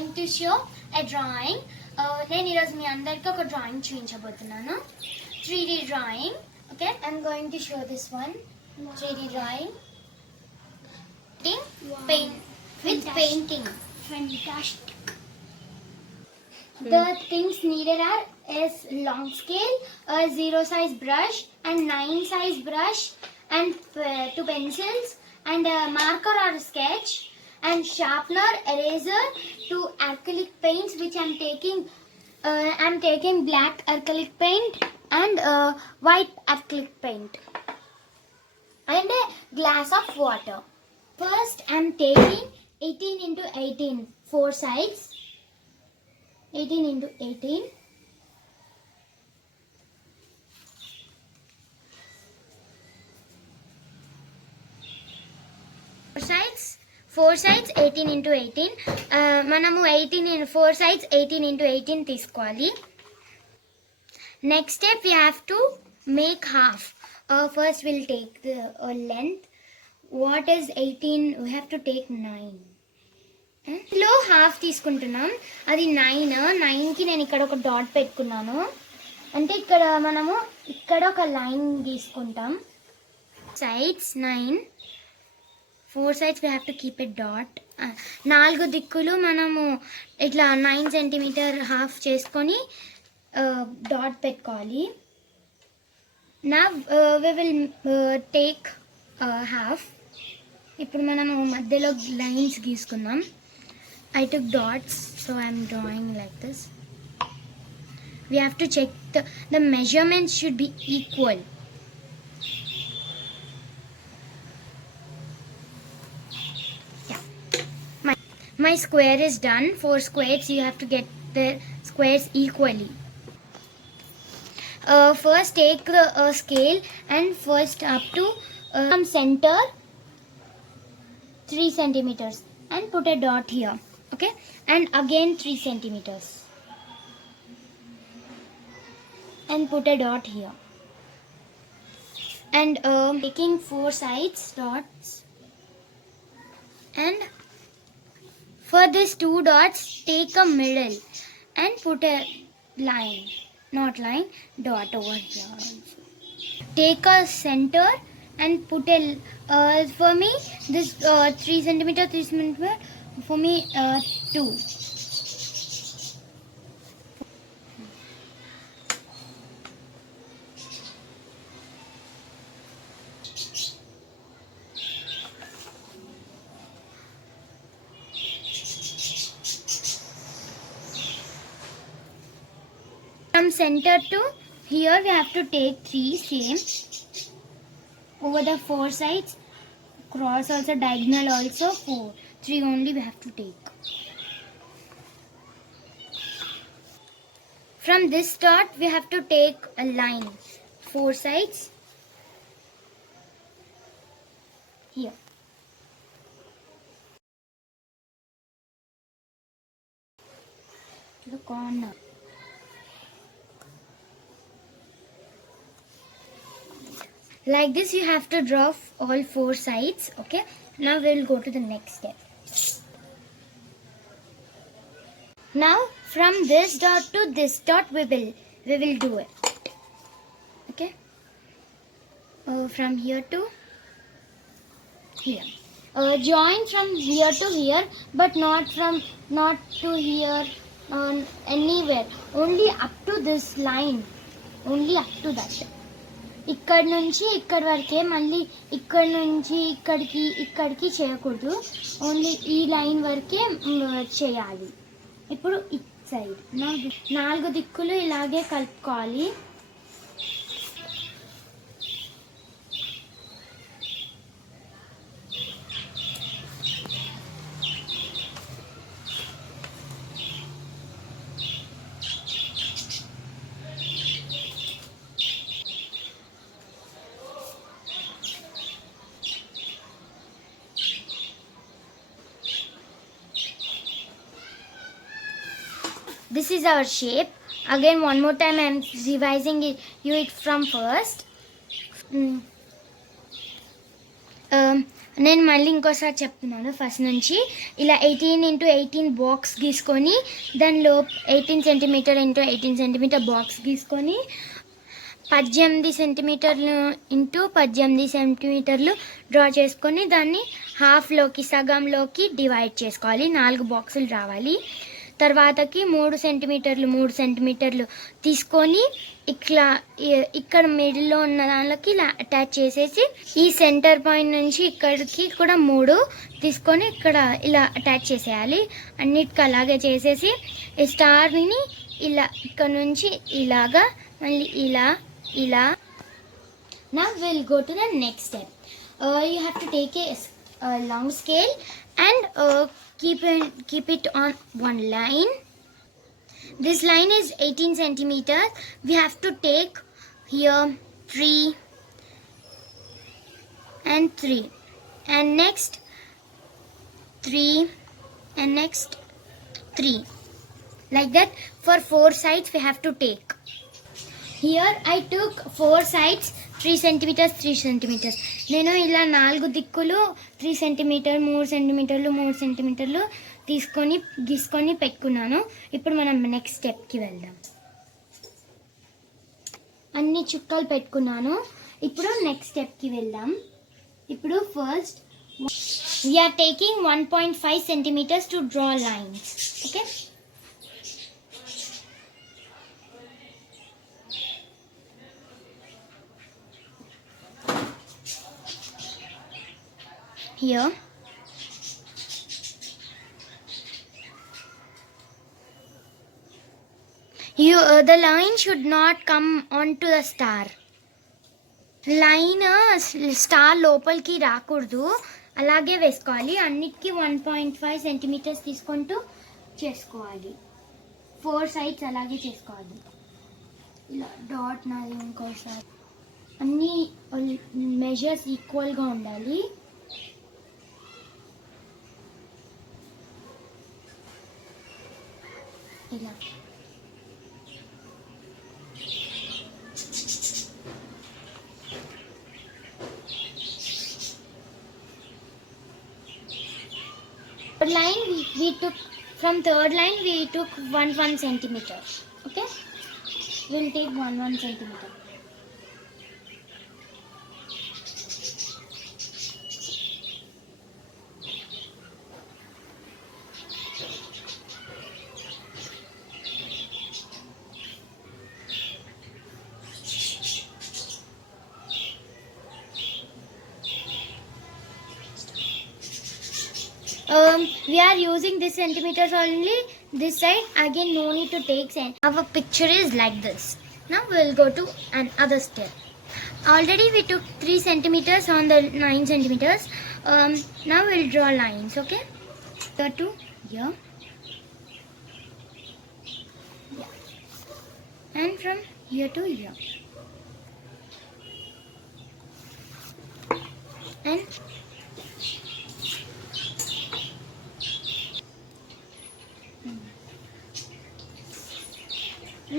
going to show a drawing. నేను ఈరోజు మీ అందరికీ ఒక డ్రాయింగ్ చూపించబోతున్నాను. 3D drawing. Okay, I'm going to show this one. 3D drawing. Paint with painting. Fantastic. The things needed are is long scale, a 0 size brush and 9 size brush and 2 pencils and a marker or a sketch and sharpener, eraser, 2 acrylic paints which I'm taking black acrylic paint and white acrylic paint and a glass of water. First I'm taking 18 into 18 4 sides. 18 into 18. Four sides 18 into 18. మనము 18 in 4 sides 18 into 18 తీసుకోవాలి. Next step we have to make half. First we'll take the length. What is 18? We have to take 9. లో హాఫ్ తీసుకుంటున్నాం. అది 9కి నేను ఇక్కడ ఒక డాట్ పెట్టుకున్నాను. అంటే ఇక్కడ మనము ఇక్కడ ఒక లైన్ గీసుకుంటాం. Sides 9 4 sides we have to keep a dot. 4 దిక్కులు మనము ఇట్లా 9 centimeter హాఫ్ చేసుకొని డాట్ పెట్టుకోవాలి. Now we will take half. ఇప్పుడు మనము మధ్యలో లైన్స్ గీసుకుందాం. I took dots, so I'm drawing like this. We have to check the measurements should be equal. Yeah, my square is done. 4 squares. You have to get the squares equally. First take the scale and first up to from center 3 centimeters and put a dot here. Okay, and again 3 centimeters and put a dot here and taking 4 sides dots and for this 2 dots take a middle and put a line, not line, dot over here also. Take a center and put a for me this 3 centimeter for me 2. From center to here we have to take 3 same over the 4 sides, cross also, diagonal also 4. 3 only we have to take. From this dot we have to take a line 4 sides here. To the corner. Like this you have to draw all 4 sides. Okay, now we will go to the next step. Now from this dot to this dot we will do it. Okay, from here to here. Join from here to here, but not to here anywhere. Only up to this line. Only up to that. ఇక్కడ నుంచి ఇక్కడ వరకే, మళ్ళీ ఇక్కడ నుంచి ఇక్కడికి చేయకూడదు. ఓన్లీ ఈ లైన్ వరకే చేయాలి. ఇప్పుడు ఇట్ సైడ్ 4 దిక్కులు ఇలాగే కలుపుకోవాలి. This is our shape. Again one more time I am revising it from first. నేను మళ్ళీ ఇంకోసారి చెప్తున్నాను ఫస్ట్ నుంచి. ఇలా 18x18 బాక్స్ గీసుకొని దానిలో 18 సెంటీమీటర్ ఇంటూ 18 సెంటీమీటర్ బాక్స్ గీసుకొని 18 సెంటీమీటర్లు ఇంటూ 18 సెంటీమీటర్లు డ్రా చేసుకొని దాన్ని హాఫ్లోకి సగంలోకి డివైడ్ చేసుకోవాలి. 4 బాక్సులు రావాలి. తర్వాతకి 3 సెంటీమీటర్లు తీసుకొని ఇక్కడ మిడిల్లో ఉన్న దానిలోకి ఇలా అటాచ్ చేసేసి ఈ సెంటర్ పాయింట్ నుంచి ఇక్కడికి కూడా 3 తీసుకొని ఇక్కడ ఇలా అటాచ్ చేసేయాలి. అన్నిటికీ అలాగే చేసేసి ఈ స్టార్ని ఇలా ఇక్కడ నుంచి ఇలాగా మళ్ళీ ఇలా. Now we'll go to the next step. You have to take a long scale and keep it on one line. This line is 18 centimeters. We have to take here 3 and 3 and next 3 and next 3, like that. For 4 sides we have to take. Here I took 4 sides 3 centimeters 3 centimeters. నేను ఇలా 4 దిక్కులు 3 సెంటీమీటర్ 3 సెంటీమీటర్లు 3 సెంటీమీటర్లు తీసుకొని గీసుకొని పెట్టుకున్నాను. ఇప్పుడు మనం నెక్స్ట్ స్టెప్కి వెళ్దాం. అన్ని చుక్కలు పెట్టుకున్నాను. ఇప్పుడు నెక్స్ట్ స్టెప్కి వెళ్దాం. ఇప్పుడు first we are taking 1.5 centimeters to draw lines. Okay. Here the line should not come onto the star. Line star లోపలికి రాకూడదు, అలాగే వేసుకోవాలి. అన్నిటికీ 1.5 సెంటీమీటర్స్ తీసుకుంటూ చేసుకోవాలి. 4 సైడ్స్ అలాగే చేసుకోవాలి. ఇలా డాట్ నాది ఇంకోసారి. అన్ని మెజర్స్ ఈక్వల్గా ఉండాలి. ఇలా line we took from third line we took 1 centimeter. Okay, we'll take 1 centimeter. We are using this centimeters only, this side. Again, no need to take cent. Our picture is like this. Now we will go to another step. Already we took 3 centimeters on the 9 centimeters. Now we will draw lines. Okay, here to here, and from here to here, and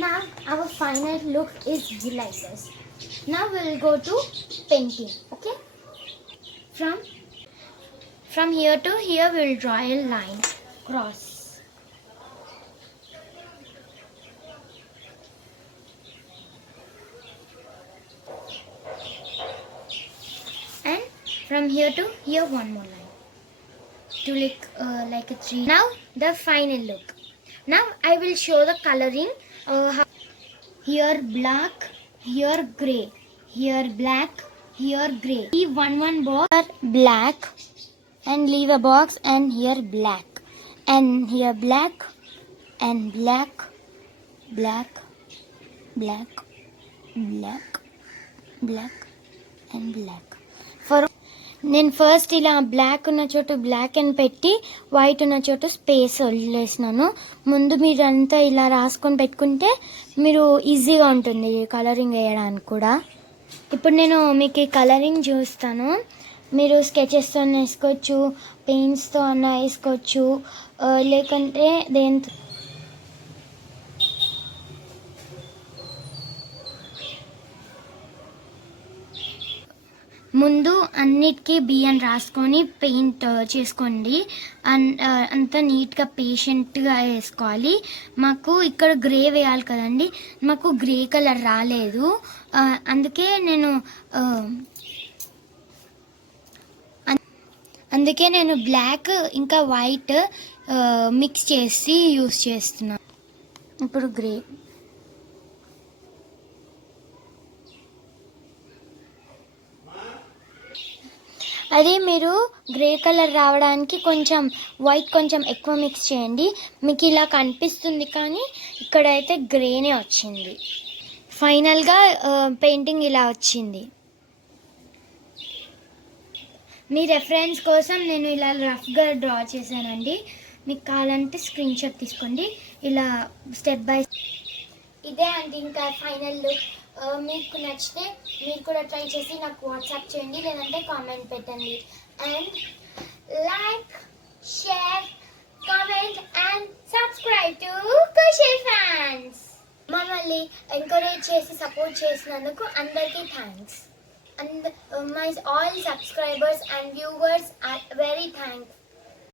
now our final look is like this. Now we will go to painting. Okay, from here to here we will draw a line cross, and from here to here one more line to like a tree. Now the final look. Now I will show the coloring. Here black, here grey, here black, here grey. Leave one box black and leave a box, and here black, and here black and black, black, black, black, black and black. For నేను ఫస్ట్ ఇలా బ్లాక్ ఉన్న చోటు బ్లాక్ అని పెట్టి వైట్ ఉన్న చోటు స్పేస్ వదిలేసినాను. ముందు మీరు అంతా ఇలా రాసుకొని పెట్టుకుంటే మీరు ఈజీగా ఉంటుంది కలరింగ్ వేయడానికి కూడా. ఇప్పుడు నేను మీకు కలరింగ్ చూస్తాను. మీరు స్కెచెస్తో వేసుకోవచ్చు, పెయింట్స్తో అన్న వేసుకోవచ్చు, లేకంటే దేంతో. ముందు అన్నిటికీ బియ్యం రాసుకొని పెయింట్ చేసుకోండి. అంతా నీట్గా పేషెంట్గా వేసుకోవాలి. మాకు ఇక్కడ గ్రే వేయాలి కదండి, మాకు గ్రే కలర్ రాలేదు. అందుకే నేను బ్లాక్ ఇంకా వైట్ మిక్స్ చేసి యూస్ చేస్తున్నాను. ఇప్పుడు గ్రే. అదే మీరు గ్రే కలర్ రావడానికి కొంచెం వైట్ కొంచెం ఎక్కువ మిక్స్ చేయండి. మీకు ఇలా కనిపిస్తుంది కానీ ఇక్కడైతే గ్రేనే వచ్చింది. ఫైనల్గా పెయింటింగ్ ఇలా వచ్చింది. మీ రెఫరెన్స్ కోసం నేను ఇలా రఫ్గా డ్రా చేశానండి. మీకు కావాలంటే స్క్రీన్ షాట్ తీసుకోండి. ఇలా స్టెప్ బై ఇదే అండి ఇంకా ఫైనల్ లుక్. మీకు నచ్చితే మీరు కూడా ట్రై చేసి నాకు వాట్సాప్ చేయండి, లేదంటే కామెంట్ పెట్టండి. And like, share, comment and subscribe to Khushi fans. మమ్మల్ని ఎంకరేజ్ చేసి సపోర్ట్ చేసినందుకు అందరికీ thanks. And my all subscribers and viewers are very thankful.